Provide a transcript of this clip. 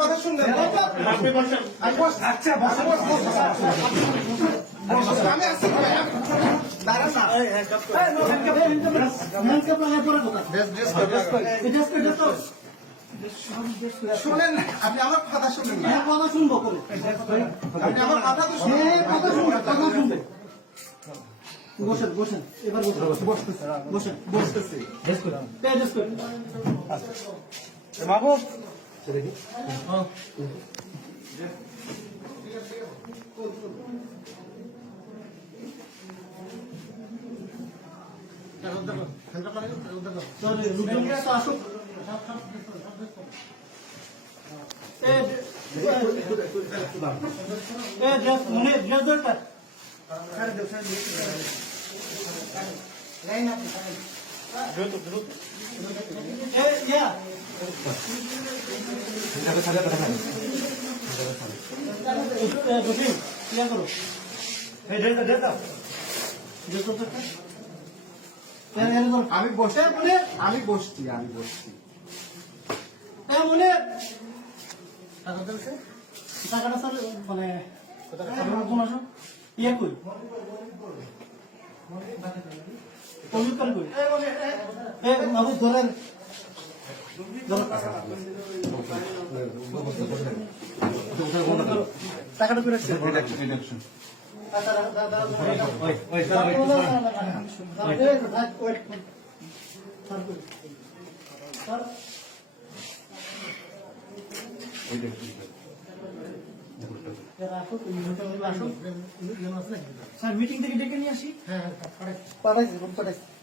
কথা শুনবেন আমি আসছি শুনেন না আপনি আমার কথা শুনবেন না কথা শুনবো আপনি আমার কথা তো কথা শুনবেন কথা শুনবে বসেন বসেন এবার বসেন বসতেছি বাবু আসুক আমি বসে আমি বসছি মনে টাকাটা স্যার মানে ইয়ে কই কম্পিউটার কই বাবু ধরেন টাকাটা করে স্যার মিটিং থেকে ডেকে নিয়ে আসি হ্যাঁ পাঠাইছি